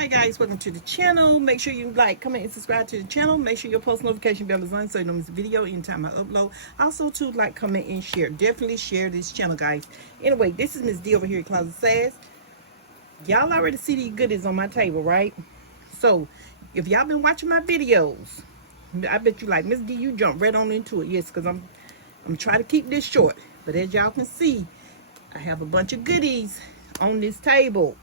Hi guys, welcome to the channel. Make sure you like, comment, and subscribe to the channel. Make sure your post notification bell is on so you don't miss a video anytime I upload. Also to like, comment, and share. Definitely share this channel, guys. Anyway, this is Miss D over here at Closet Sass. Y'all already see these goodies on my table, right? So if y'all been watching my videos, I bet you like Miss D, you jump right on into it. Yes, because I'm trying to keep this short. But as y'all can see, I have a bunch of goodies on this table.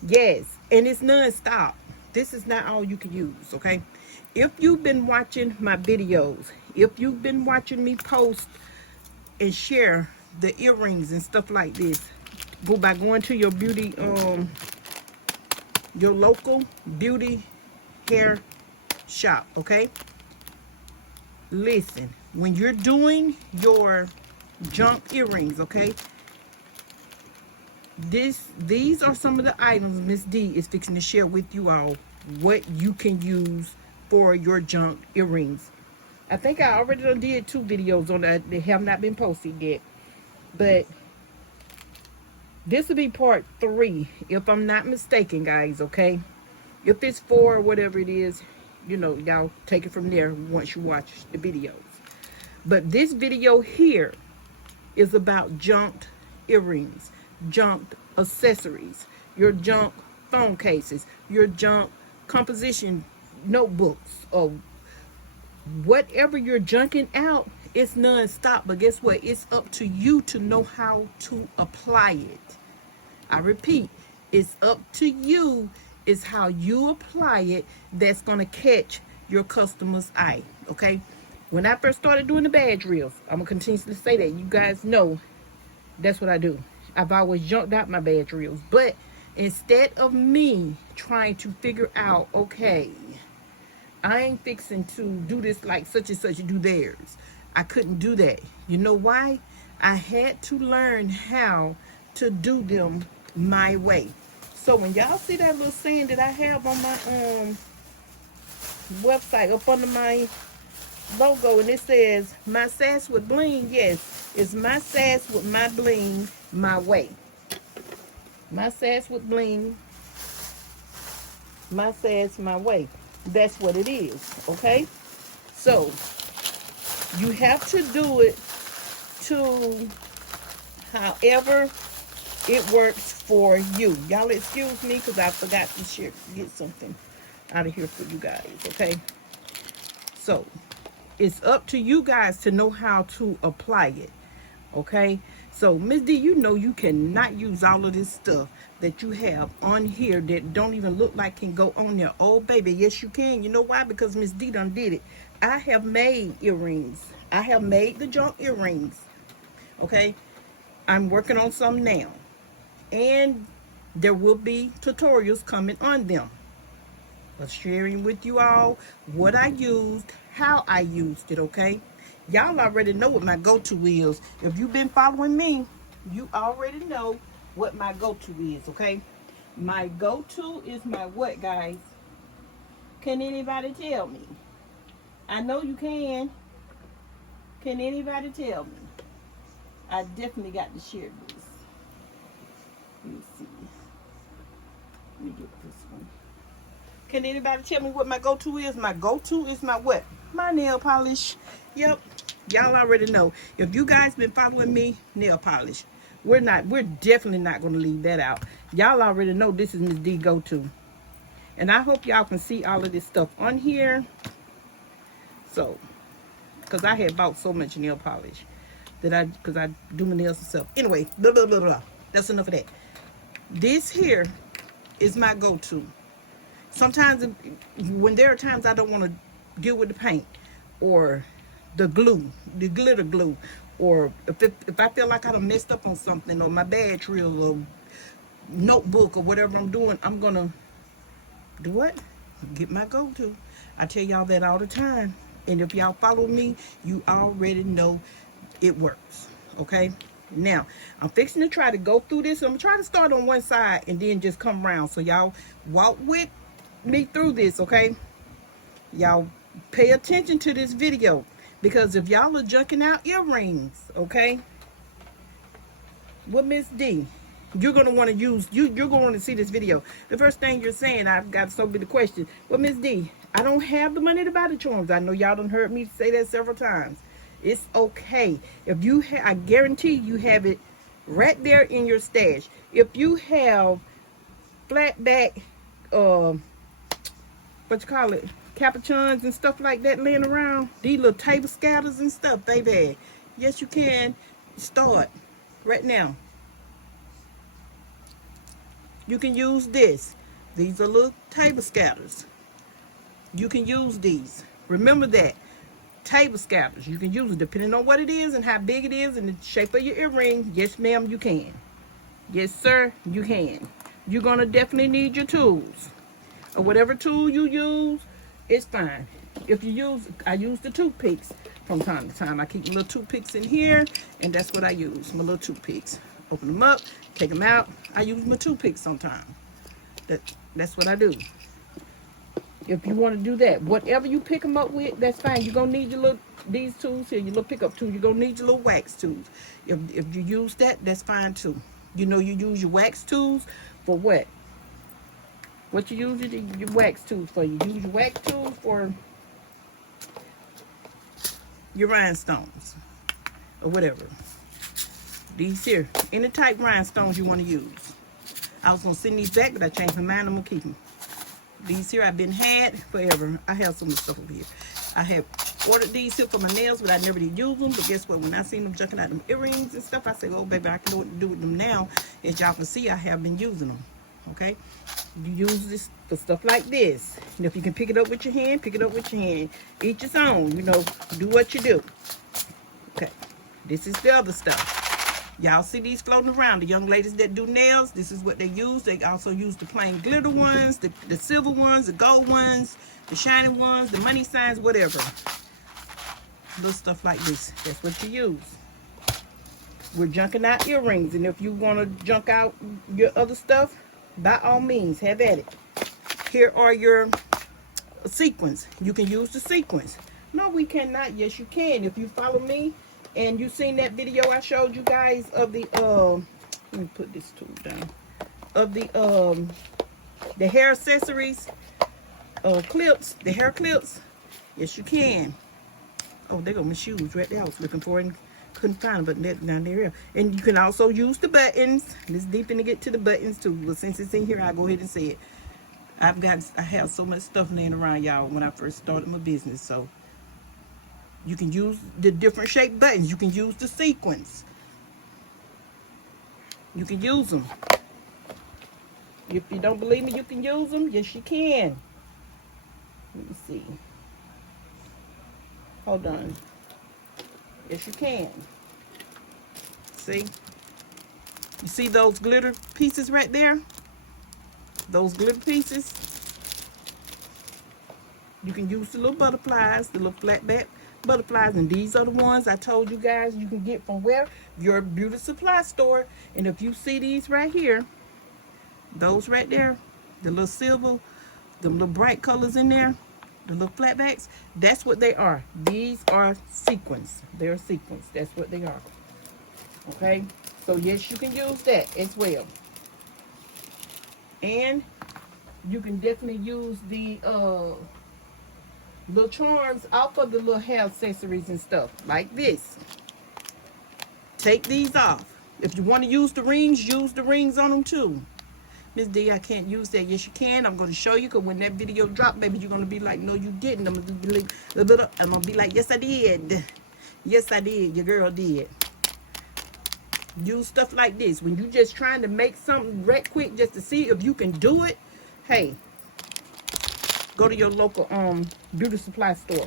Yes, and it's non-stop. This is not all you can use, okay? If you've been watching my videos, if you've been watching me post and share the earrings and stuff like this, go by going to your beauty, your local beauty hair shop, okay? Listen, when you're doing your junk earrings, okay? These are some of the items Miss D is fixing to share with you all what you can use for your junk earrings. I think I already did 2 videos on that. They have not been posted yet, but this will be part 3 if I'm not mistaken, guys. Okay, if it's 4 or whatever it is, you know, y'all take it from there once you watch the videos. But this video here is about junk earrings, junk accessories, your junk phone cases, your junk composition notebooks, or whatever you're junking out. It's non-stop, but guess what? It's up to you to know how to apply it. I repeat, it's up to you. It's how you apply it that's going to catch your customer's eye, okay? When I first started doing the badge reels, I'm going to continue to say that. You guys know that's what I do. I've always junked out my badge reels. But instead of me trying to figure out, okay, I ain't fixing to do this like such and such, do theirs. I couldn't do that. You know why? I had to learn how to do them my way. So when y'all see that little saying that I have on my website up under my logo, and it says my sass with bling, yes, it's my sass with my bling my way. My sass with bling, my sass my way. That's what it is, okay? So you have to do it to however it works for you. Y'all excuse me because I forgot to get something out of here for you guys, okay? So it's up to you guys to know how to apply it, okay? So Miss D, you know you cannot use all of this stuff that you have on here that don't even look like can go on there. Oh baby, yes you can. You know why? Because Miss D done did it. I have made earrings. I have made the junk earrings, okay? I'm working on some now, and there will be tutorials coming on them, but sharing with you all what I used, how I used it, okay? Y'all already know what my go-to is. If you've been following me, you already know what my go-to is, okay? My go-to is my what, guys? Can anybody tell me? I know you can. Can anybody tell me? I definitely got to share this. Let me see. Let me get this one. Can anybody tell me what my go-to is? My go-to is my what? My nail polish. Yep. Y'all already know. If you guys been following me, nail polish. We're definitely not going to leave that out. Y'all already know this is Miss D go-to. And I hope y'all can see all of this stuff on here. So, because I had bought so much nail polish that because I do my nails myself. Anyway, blah, blah, blah, blah. That's enough of that. This here is my go-to. Sometimes when there are times I don't want to deal with the paint or the glue, the glitter glue, or if I feel like I done messed up on something, or my badge reel or notebook or whatever I'm doing, I'm gonna do what? Get my go-to. I tell y'all that all the time, and if y'all follow me, you already know it works, okay? Now I'm fixing to try to go through this. I'm gonna try to start on one side and then just come around, so y'all walk with me through this, okay? Y'all pay attention to this video, because if y'all are junking out earrings, okay, what Miss D, you're going to want to use, you're going to want to see this video. The first thing you're saying, I've got so many questions. Well, Miss D, I don't have the money to buy the charms. I know y'all done heard me say that several times. It's okay. If you have, I guarantee you have it right there in your stash. If you have flat back, what you call it, capuchons and stuff like that laying around, these little table scatters and stuff, baby, yes, you can start right now. You can use this. These are little table scatters. You can use these. Remember that. Table scatters. You can use it depending on what it is and how big it is and the shape of your earring. Yes, ma'am, you can. Yes, sir, you can. You're going to definitely need your tools. Or whatever tool you use, it's fine. If you use, I use the toothpicks from time to time. I keep little toothpicks in here, and that's what I use, my little toothpicks. Open them up, take them out. I use my toothpicks sometimes. That's what I do. If you want to do that, whatever you pick them up with, that's fine. You're going to need your little, these tools here, your little pickup tools. You're going to need your little wax tools. If you use that, that's fine too. You know, you use your wax tools for what? What you use your wax tools for? You use your wax tools for your rhinestones or whatever. These here, any type rhinestones you want to use. I was going to send these back, but I changed my mind. I'm going to keep them. These here I've been had forever. I have some of the stuff over here. I have ordered these here for my nails, but I never did use them. But guess what? When I seen them junking out them earrings and stuff, I said, oh, baby, I can know what to do with them now. As y'all can see, I have been using them. Okay? You use this for stuff like this. And if you can pick it up with your hand, pick it up with your hand. Each its own. You know, do what you do. Okay. This is the other stuff. Y'all see these floating around. The young ladies that do nails, this is what they use. They also use the plain glitter ones, the silver ones, the gold ones, the shiny ones, the money signs, whatever. Little stuff like this. That's what you use. We're junking out earrings. And if you want to junk out your other stuff, by all means, have at it. Here are your sequins. You can use the sequins. No, we cannot. Yes, you can. If you follow me, and you seen that video I showed you guys of the let me put this tool down, of the hair accessories clips, the hair clips. Yes, you can. Oh, there go my shoes right there. I was looking for and couldn't find them, but down there. And you can also use the buttons. Let's deep in to get to the buttons too. But since it's in here, I'll go ahead and say it. I have so much stuff laying around, y'all, when I first started my business. So you can use the different shaped buttons. You can use the sequins. You can use them. If you don't believe me, you can use them. Yes, you can. Let me see. Hold on. Yes, you can. See? You see those glitter pieces right there? Those glitter pieces? You can use the little butterflies, the little flat back butterflies, and these are the ones I told you guys you can get from where? Your beauty supply store. And if you see these right here, those right there, the little silver, the little bright colors in there, the little flatbacks, that's what they are. These are sequins. They're sequins. That's what they are. Okay? So yes, you can use that as well. And you can definitely use the little charms off of the little hair accessories and stuff like this. Take these off. If you want to use the rings on them too. Miss D, I can't use that. Yes, you can. I'm going to show you, because when that video drops, baby, you're going to be like, no, you didn't. I'm going to be like, yes, I did. Yes, I did. Your girl did. Use stuff like this. When you're just trying to make something right quick just to see if you can do it, hey, go to your local beauty supply store.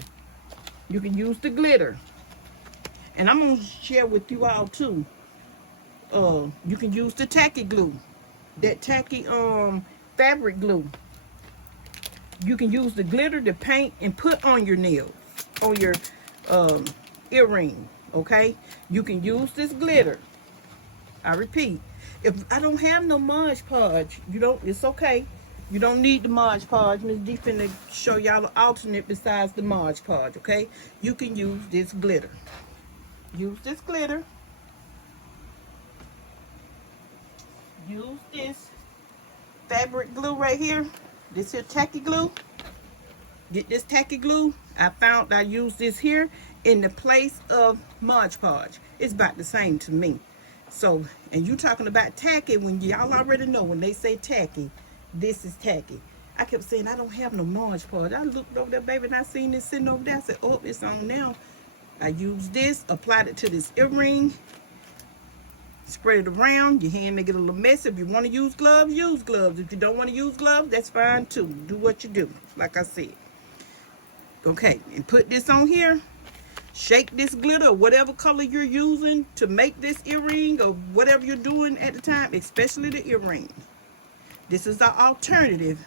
You can use the glitter. And I'm going to share with you all too. You can use the tacky glue. That tacky fabric glue. You can use the glitter to paint and put on your nails, on your earring. Okay? You can use this glitter. I repeat, if I don't have no Mod Podge, it's okay. You don't need the Mod Podge. Miss D finna show y'all an alternate besides the Mod Podge, okay? You can use this glitter. Use this glitter. use this fabric glue right here. This here tacky glue. Get this tacky glue. I use this here in the place of Mod Podge. It's about the same to me. So, and you talking about tacky, when y'all already know when they say tacky, this is tacky. I kept saying I don't have no Mod Podge. I looked over there, baby, and I seen this sitting over there. I said, oh, it's on now. I used this, applied it to this earring, spread it around. Your hand may get a little messy. If you want to use gloves, use gloves. If you don't want to use gloves, that's fine too. Do what you do, like I said. Okay, and put this on here. Shake this glitter or whatever color you're using to make this earring or whatever you're doing at the time, especially the earring. This is the alternative.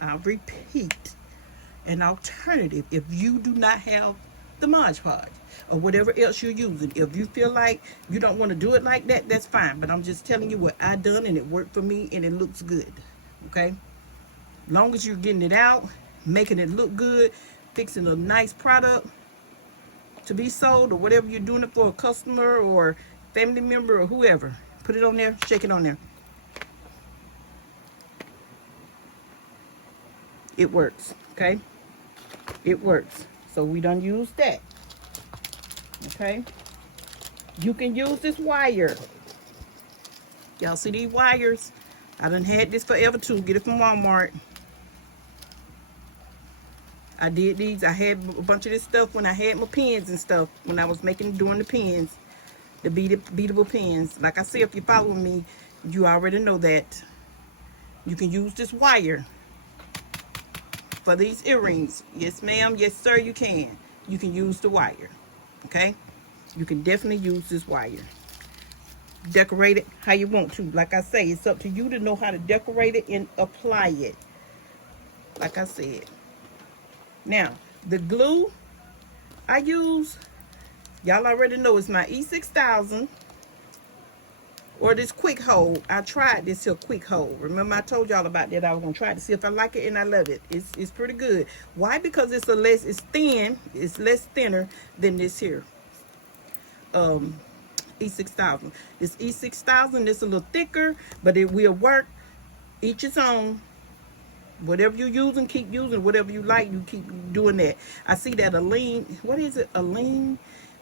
I'll repeat, an alternative if you do not have the Mod Podge or whatever else you're using. If you feel like you don't want to do it like that, that's fine. But I'm just telling you what I done, and it worked for me, and it looks good. Okay? Long as you're getting it out, making it look good, fixing a nice product to be sold, or whatever you're doing it for, a customer or family member or whoever. Put it on there, shake it on there. It works, okay? It works. So we done use that. Okay? You can use this wire. Y'all see these wires? I done had this forever too. Get it from Walmart. I did these. I had a bunch of this stuff when I had my pens and stuff. When I was doing the pens. The beatable pens. Like I said, if you follow me, you already know that. You can use this wire for these earrings. Yes, ma'am. Yes, sir, you can. You can use the wire. Okay? You can definitely use this wire. Decorate it how you want to. Like I say, it's up to you to know how to decorate it and apply it. Like I said. Now, the glue I use, y'all already know it's my E6000 or this quick hold. I tried this here quick hold. Remember I told y'all about that. I was going to try to see if I like it, and I love it. It's pretty good. Why? Because it's thin. It's less thinner than this here. E6000. This E6000 is a little thicker, but it will work. Each its own. Whatever you're using, keep using. Whatever you like, you keep doing that. I see that a lean, what is it? A lean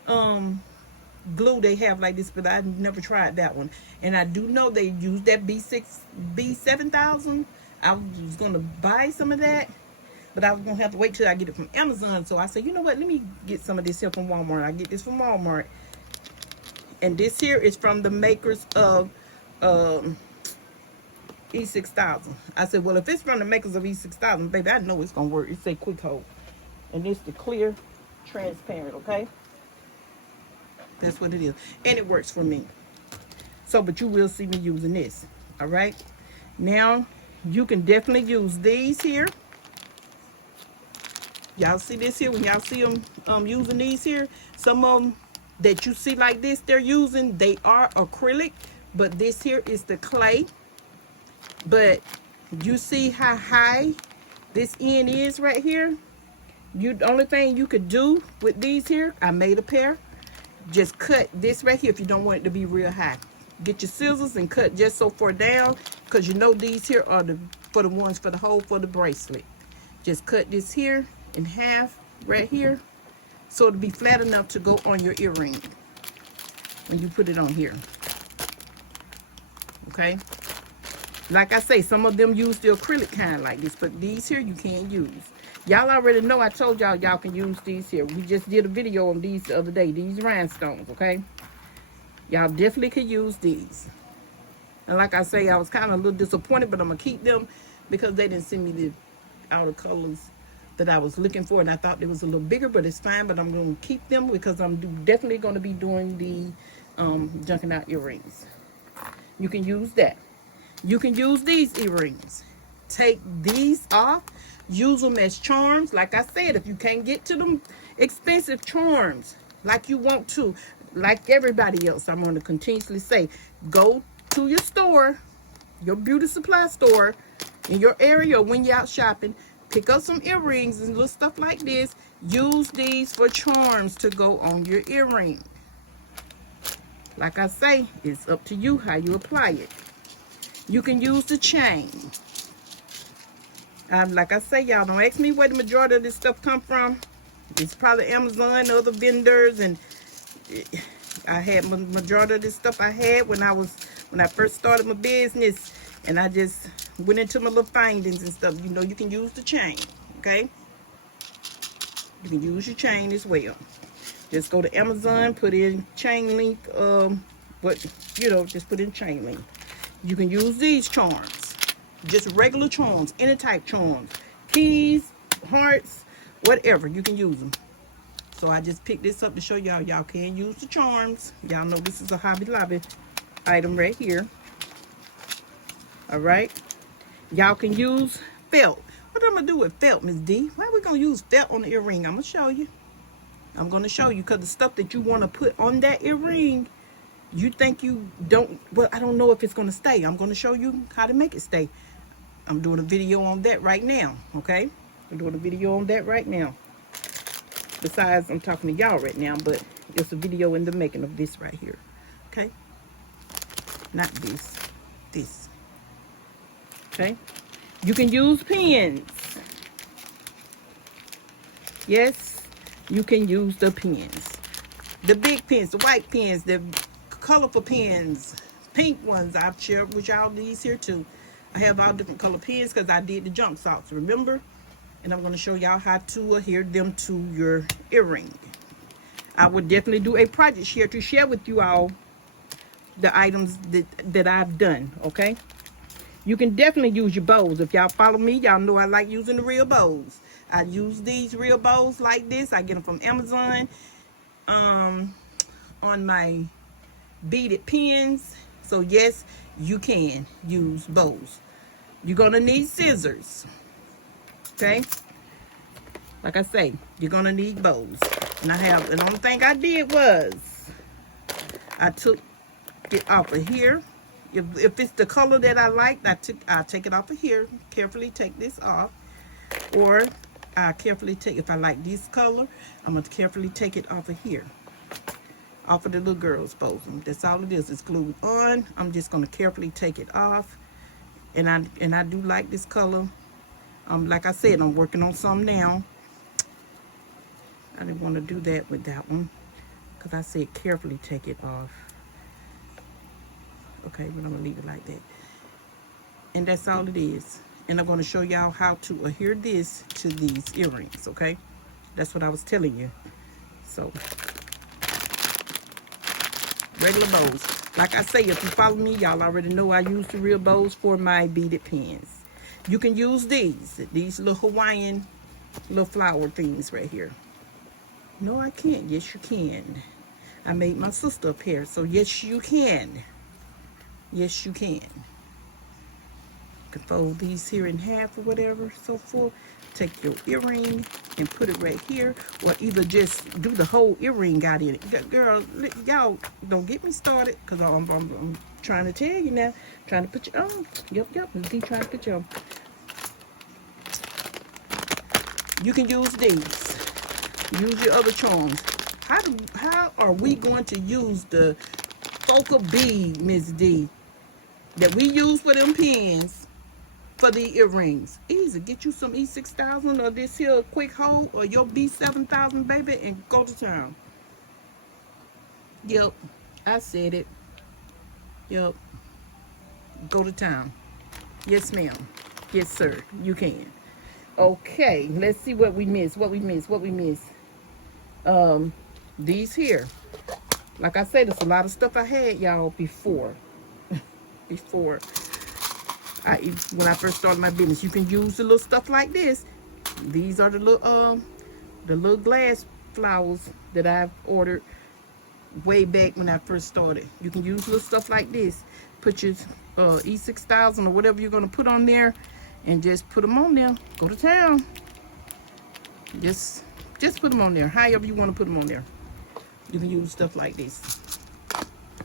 glue they have like this, but I never tried that one. And I do know they use that B7000. I was going to buy some of that, but I was going to have to wait till I get it from Amazon. So I said, you know what? Let me get some of this here from Walmart. I get this from Walmart. And this here is from the makers of E6000. I said, well, if it's from the makers of E6000, baby, I know it's gonna work. It say quick hold, and it's the clear, transparent. Okay, that's what it is, and it works for me. So, but you will see me using this. All right. Now, you can definitely use these here. Y'all see this here? When y'all see them using these here, some of them that you see like this, they're using, they are acrylic, but this here is the clay. But you see how high this end is right here? The only thing you could do with these here, I made a pair. Just cut this right here if you don't want it to be real high. Get your scissors and cut just so far down, because you know these here are for the ones for the hole for the bracelet. Just cut this here in half right here, so it'll be flat enough to go on your earring when you put it on here. Okay? Like I say, some of them use the acrylic kind like this, but these here you can't use. Y'all already know I told y'all can use these here. We just did a video on these the other day, these rhinestones, okay? Y'all definitely could use these. And like I say, I was kind of a little disappointed, but I'm going to keep them because they didn't send me the outer colors that I was looking for, and I thought it was a little bigger, but it's fine. But I'm going to keep them because I'm definitely going to be doing the junking out earrings. You can use that. You can use these earrings. Take these off. Use them as charms. Like I said, if you can't get to them expensive charms like you want to, like everybody else, I'm going to continuously say, go to your store, your beauty supply store in your area, or when you're out shopping, pick up some earrings and little stuff like this. Use these for charms to go on your earring. Like I say, it's up to you how you apply it. You can use the chain. Like I say, y'all, don't ask me where the majority of this stuff come from. It's probably Amazon, other vendors, and I had majority of this stuff I had when I first started my business, and I just went into my little findings and stuff. You know, you can use the chain, okay? You can use your chain as well. Just go to Amazon, put in chain link, just put in chain link. You can use these charms, just regular charms, any type charms, keys, hearts, whatever, you can use them. So I just picked this up to show y'all, y'all can use the charms. Y'all know this is a Hobby Lobby item right here. All right. Y'all can use felt. What I'm going to do with felt, Miss D? Why are we going to use felt on the earring? I'm going to show you. I'm going to show you, because the stuff that you want to put on that earring, you think you don't, well, I don't know if it's going to stay. I'm going to show you how to make it stay. I'm doing a video on that right now, okay? I'm doing a video on that right now. Besides, I'm talking to y'all right now, but it's a video in the making of this right here, okay? Not this, this, okay? You can use pens. Yes, you can use the pens. The big pens, the white pens, the colorful pens, pink ones. I've shared with y'all these here too. I have all different color pens because I did the jump socks, remember? And I'm going to show y'all how to adhere them to your earring. I would definitely do a project here to share with you all the items that I've done, okay? You can definitely use your bows. If y'all follow me, y'all know I like using the real bows. I use these real bows like this. I get them from Amazon on my beaded pens. So yes, you can use bows. You're going to need scissors. Okay, like I say, you're gonna need bows. And the only thing I did was I took it off of here. If it's the color that I like, I'll take it off of here. Carefully take this off, or I carefully take, if I like this color, I'm gonna carefully take it off of here, off of the little girl's bosom. That's all it is. It's glued on. I'm just gonna carefully take it off, and I do like this color. Like I said, I'm working on some now. I didn't want to do that with that one, because I said carefully take it off. Okay, but I'm going to leave it like that. And that's all it is. And I'm going to show y'all how to adhere this to these earrings, okay? That's what I was telling you. So, regular bows. Like I say, if you follow me, y'all already know I use the real bows for my beaded pens. You can use these little Hawaiian little flower things right here. No, I can't. Yes, you can. I made my sister a pair, so yes, you can. Yes, you can. You can fold these here in half or whatever, so forth. Take your earring and put it right here, or either just do the whole earring got in it. Girl, y'all don't get me started, because I'm trying to tell you now. Trying to put you on. Yep. He's trying to put you on. You can use these. Use your other charms. How are we going to use the focal bead, Miss D, that we use for them pins for the earrings? Easy. Get you some E6000 or this here quick hold or your B7000, baby, and go to town. Yep, I said it. Yep. Go to town. Yes, ma'am. Yes, sir. You can. Okay, let's see what we missed. These here. Like I said, there's a lot of stuff I had, y'all, before. When I first started my business. You can use the little stuff like this. These are the little glass flowers that I've ordered way back when I first started. You can use little stuff like this. Put your E6000 or whatever you're gonna put on there, and just put them on there. Go to town. Just put them on there. However you want to put them on there. You can use stuff like this.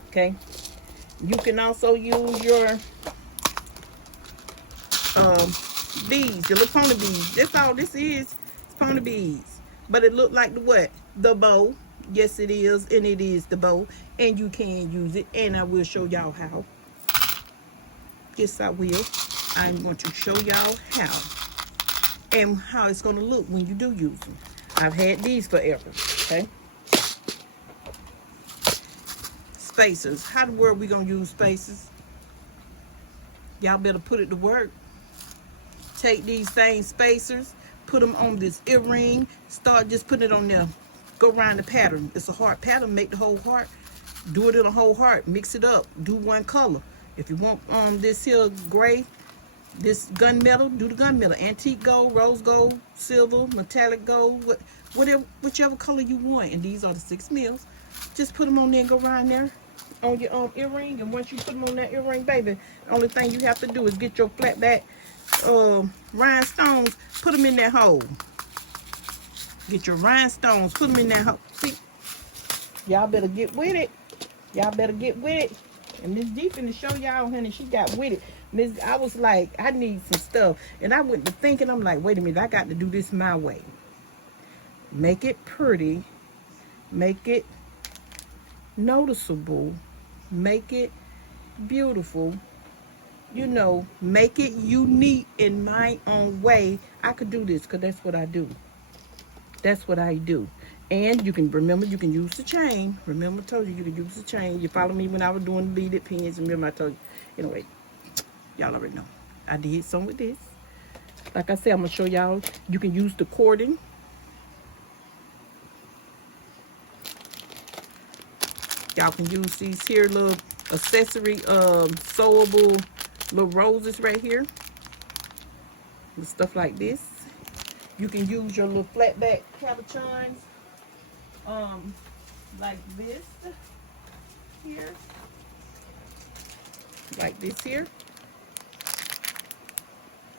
Okay. You can also use your beads, your little pony beads. That's all this is. It's pony beads. But it looked like the what? The bow. Yes, it is, and it is the bow. And you can use it, and I will show y'all how. Yes, I will. I'm going to show y'all how. And how it's going to look when you do use them. I've had these forever, okay? Spacers. How the world we going to use spacers? Y'all better put it to work. Take these same spacers, put them on this earring, start just putting it on there. Go around the pattern. It's a heart pattern, make the whole heart. Do it in a whole heart, mix it up, do one color. If you want this here gray, this gunmetal, do the gunmetal. Antique gold, rose gold, silver, metallic gold, whichever color you want. And these are the 6 mils. Just put them on there and go around there on your earring. And once you put them on that earring, baby, the only thing you have to do is get your flat back rhinestones, put them in that hole. Get your rhinestones, put them in that hole. See, y'all better get with it. Y'all better get with it. And Miss D finna show y'all, honey, she got with it. I was like, I need some stuff. And I went to thinking, I'm like, wait a minute, I got to do this my way. Make it pretty. Make it noticeable. Make it beautiful. You know, make it unique in my own way. I could do this because that's what I do. That's what I do. And you can remember, you can use the chain. Remember, I told you you can use the chain. You follow me when I was doing the beaded pins. Remember, I told you. Anyway, y'all already know. I did some with this. Like I said, I'm going to show y'all. You can use the cording. Y'all can use these here little accessory, sewable little roses right here. And stuff like this. You can use your little flat back cabochons. Like this here, like this here.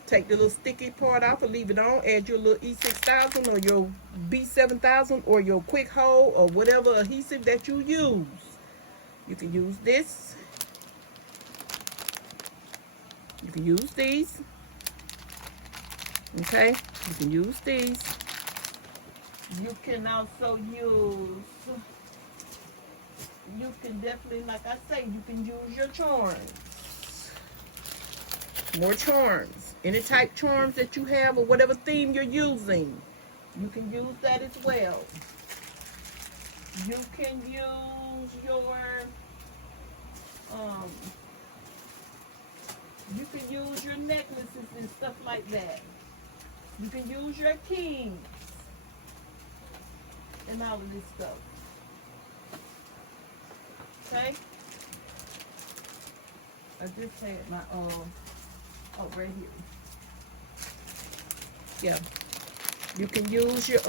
Take the little sticky part off and leave it on. Add your little E6000 or your B7000 or your quick hold or whatever adhesive that you use. You can use this. You can use these. Okay, you can use these. You can also use, you can definitely, like I say, you can use your charms. More charms. Any type charms that you have or whatever theme you're using, you can use that as well. You can use your, you can use your necklaces and stuff like that. You can use your kings. And all of this stuff. Okay? I just had my oh, right here. Yeah. You can use your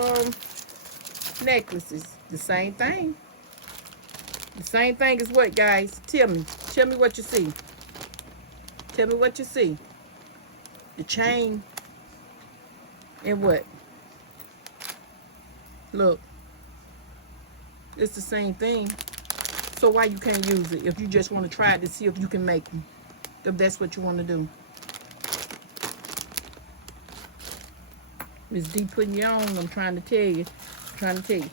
necklaces. The same thing. The same thing as what, guys? Tell me. Tell me what you see. Tell me what you see. The chain. And what? Look. It's the same thing. So why you can't use it if you just want to try it to see if you can make them? If that's what you want to do. Miss D putting you on, I'm trying to tell you. I'm trying to tell you.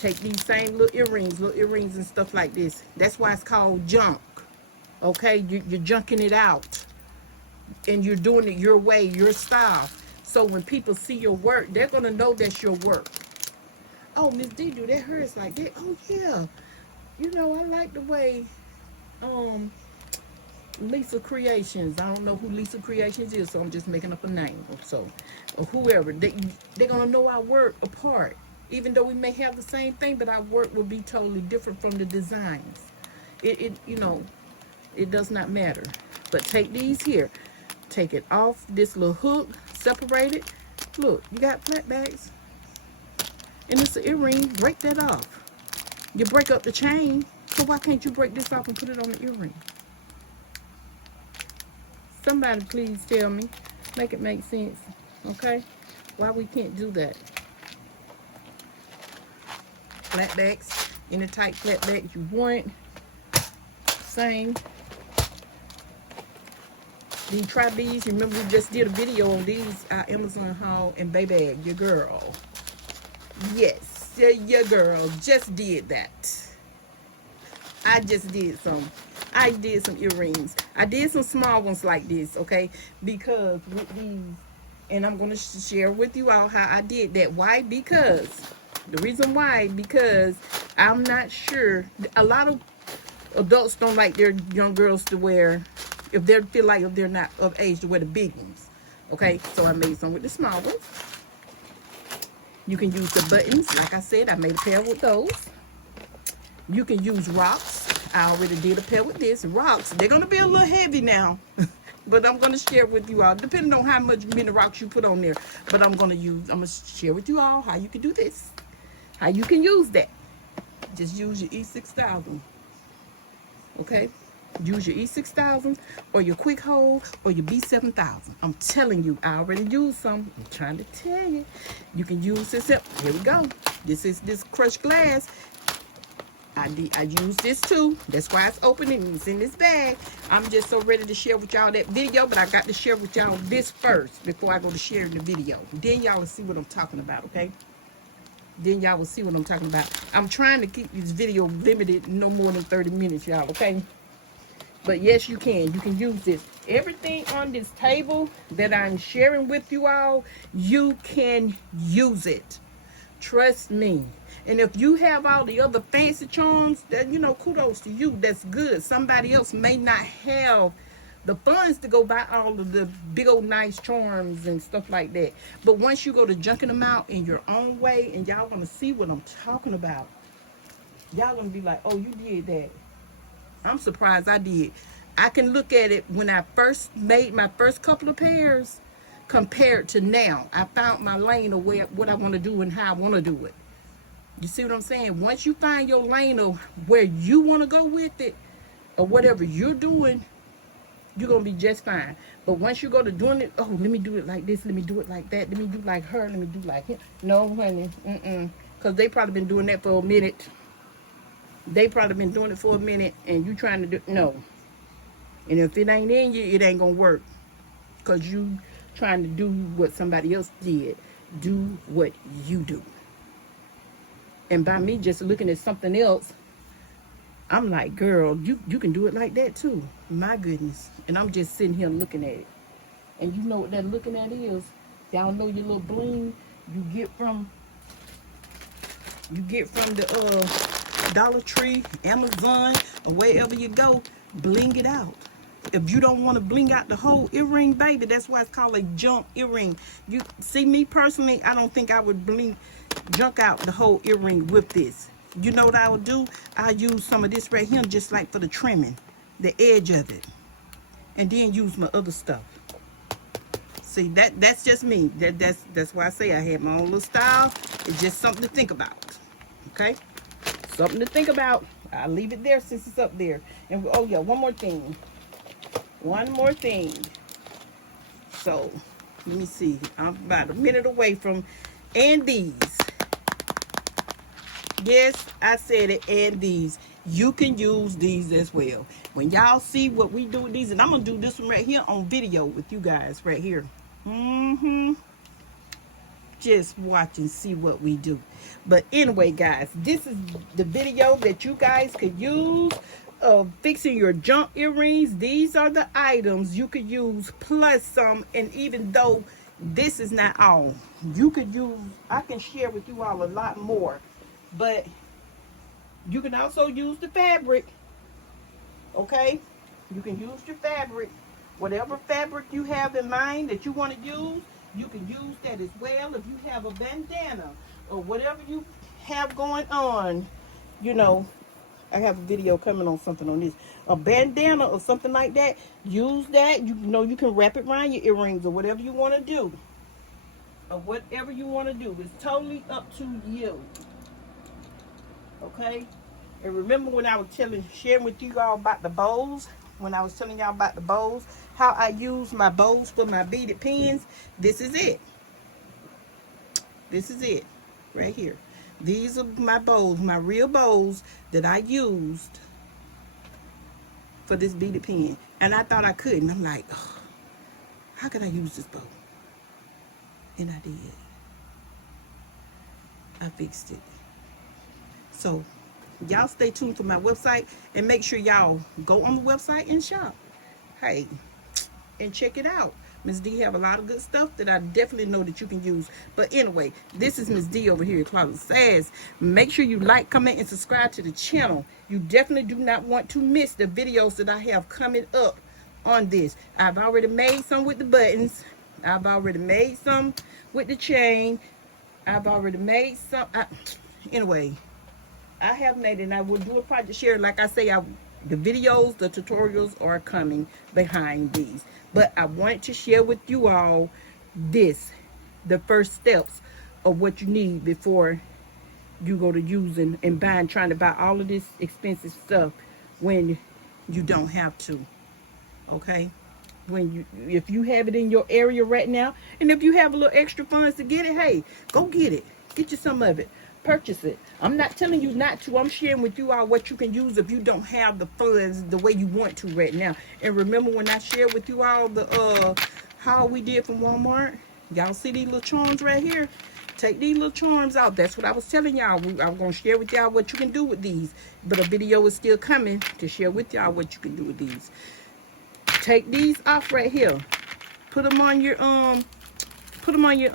Take these same little earrings and stuff like this. That's why it's called junk. Okay? You're junking it out. And you're doing it your way, your style. So when people see your work, they're going to know that's your work. Oh, Miss D, do that hurts like that? Oh, yeah. You know, I like the way Lisa Creations. I don't know who Lisa Creations is, so I'm just making up a name. Or whoever. They're going to know our work apart. Even though we may have the same thing, but our work will be totally different from the designs. You know, it does not matter. But take these here. Take it off this little hook. Separate it. Look, you got flat bags. And it's an earring, break that off. You break up the chain, so why can't you break this off and put it on the earring? Somebody please tell me. Make it make sense, okay? Why we can't do that? Flat backs, any type flat backs you want. Same. These try these. Remember we just did a video on these, our Amazon haul, and baby, your girl. Yes, your girl just did that. I just did some. I did some earrings. I did some small ones like this, okay? Because with these, and I'm going to share with you all how I did that. Why? Because, the reason why, because I'm not sure. A lot of adults don't like their young girls to wear, if they feel like if they're not of age to wear the big ones. Okay, so I made some with the small ones. You can use the buttons. Like I said, I made a pair with those. You can use rocks. I already did a pair with this. Rocks, they're going to be a little heavy now. But I'm going to share with you all, depending on how many rocks you put on there. But I'm going to share with you all how you can do this. How you can use that. Just use your E6000. Okay? Use your E6000 or your Quick Hold or your B7000. I'm telling you, I already used some. I'm trying to tell you. You can use this. Here we go. This is this crushed glass. I used this too. That's why it's open and it's in this bag. I'm just so ready to share with y'all that video, but I got to share with y'all this first before I go to sharing the video. Then y'all will see what I'm talking about, okay? Then y'all will see what I'm talking about. I'm trying to keep this video limited, no more than 30 minutes, y'all, okay? But yes, you can. You can use this. Everything on this table that I'm sharing with you all, you can use it. Trust me. And if you have all the other fancy charms, that, you know, kudos to you. That's good. Somebody else may not have the funds to go buy all of the big old nice charms and stuff like that. But once you go to junking them out in your own way, and y'all gonna see what I'm talking about, y'all gonna be like, oh, you did that. I'm surprised I did. I can look at it when I first made my first couple of pairs compared to now. I found my lane of what I want to do and how I want to do it. You see what I'm saying? Once you find your lane of where you want to go with it, or whatever you're doing, you're going to be just fine. But once you go to doing it, oh, let me do it like this, let me do it like that, let me do like her, let me do like him. No, honey, because they probably been doing that for a minute. They probably been doing it for a minute, and you trying to do, no. And if it ain't in you, it ain't going to work. Because you trying to do what somebody else did. Do what you do. And by me just looking at something else, I'm like, girl, you can do it like that too. My goodness. And I'm just sitting here looking at it. And you know what that looking at is? Y'all know your little bling you get from the Dollar Tree, Amazon, or wherever you go. Bling it out. If you don't want to bling out the whole earring, baby, that's why it's called a junk earring. You see, me personally, I don't think I would junk out the whole earring with this. You know what I would do? I use some of this right here just like for the trimming, the edge of it, and then use my other stuff. See, that's just me. That's why I say I have my own little style. It's just something to think about. Okay, something to think about. I'll leave it there since it's up there. And oh yeah, one more thing. So let me see. I'm about a minute away from and these. Yes, I said it, and these. You can use these as well. When y'all see what we do with these, and I'm going to do this one right here on video with you guys right here. Just watch and see what we do. But anyway, guys, this is the video that you guys could use of fixing your junk earrings. These are the items you could use, plus some. And even though this is not all, you could use, I can share with you all a lot more. But you can also use the fabric. Okay, you can use your fabric, whatever fabric you have in mind that you want to use. You can use that as well. If you have a bandana or whatever you have going on, you know, I have a video coming on something on this. A bandana or something like that, use that. You know, you can wrap it around your earrings or whatever you want to do. Or whatever you want to do. It's totally up to you. Okay? And remember when I was sharing with you all about the bows, when I was telling y'all about the bows, how I use my bows for my beaded pins, this is it. This is it right here. These are my bows, my real bows that I used for this beaded pin. And I thought I couldn't. I'm like, oh, how can I use this bow? And I did. I fixed it. So y'all stay tuned for my website, and make sure y'all go on the website and shop. Hey, and check it out. Miss D have a lot of good stuff that I definitely know that you can use. But anyway, this is Miss D over here at Closet Sass. Make sure you like, comment, and subscribe to the channel. You definitely do not want to miss the videos that I have coming up on this. I've already made some with the buttons. I've already made some with the chain. I've already made some. Anyway, I have made it, and I will do a project share. Like I say, the videos, the tutorials are coming behind these. But I wanted to share with you all the first steps of what you need before you go to using and trying to buy all of this expensive stuff when you don't have to. Okay? If you have it in your area right now, and if you have a little extra funds to get it, hey, go get it. Get you some of it. Purchase it. I'm not telling you not to. I'm sharing with you all what you can use if you don't have the funds the way you want to right now. And remember when I shared with you all the haul we did from Walmart? Y'all see these little charms right here? Take these little charms out. That's what I was telling y'all. I was going to share with y'all what you can do with these. But a video is still coming to share with y'all what you can do with these. Take these off right here. Put them on your earring. Put them on your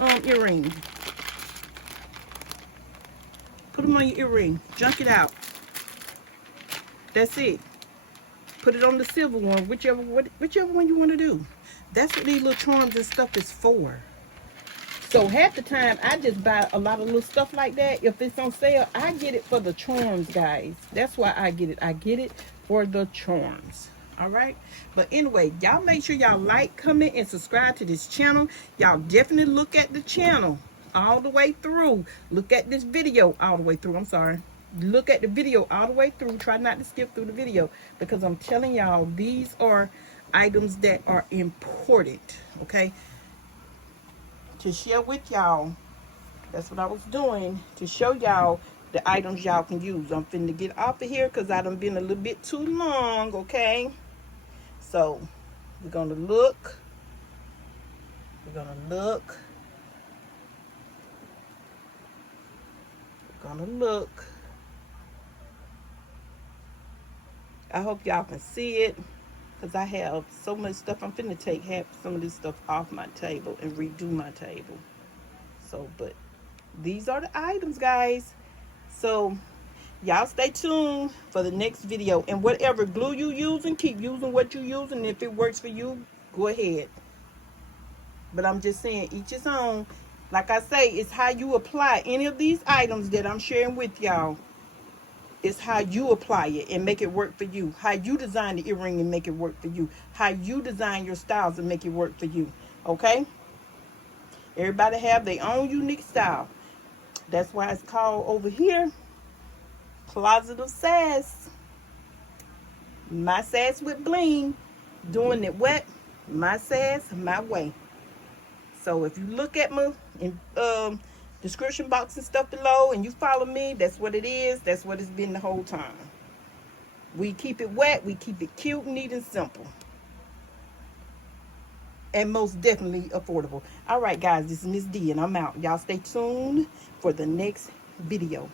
earring. Junk it out. That's it. Put it on the silver one, whichever one you want to do. That's what these little charms and stuff is for. So half the time, I just buy a lot of little stuff like that. If it's on sale, I get it for the charms, guys. That's why I get it. I get it for the charms. All right. But anyway, y'all make sure y'all like, comment, and subscribe to this channel. Y'all definitely look at the channel all the way through. Look at this video all the way through. I'm sorry. Look at the video all the way through. Try not to skip through the video, because I'm telling y'all, these are items that are important. Okay. To share with y'all. That's what I was doing, to show y'all the items y'all can use. I'm finna get off of here because I done been a little bit too long. Okay. So we're gonna look. We're gonna look. We're gonna look. I hope y'all can see it, because I have so much stuff. I'm finna take half some of this stuff off my table and redo my table. So, but these are the items, guys. So y'all stay tuned for the next video. And whatever glue you using, keep using what you using. If it works for you, go ahead. But I'm just saying, each his own. Like I say, it's how you apply any of these items that I'm sharing with y'all. It's how you apply it and make it work for you. How you design the earring and make it work for you. How you design your styles and make it work for you. Okay? Everybody have their own unique style. That's why it's called over here Closet of Sass. My sass with bling. Doing it wet. My sass, my way. So if you look at my description box and stuff below and you follow me, that's what it is. That's what it's been the whole time. We keep it wet. We keep it cute, neat, and simple. And most definitely affordable. All right, guys, this is Miss D, and I'm out. Y'all stay tuned for the next video.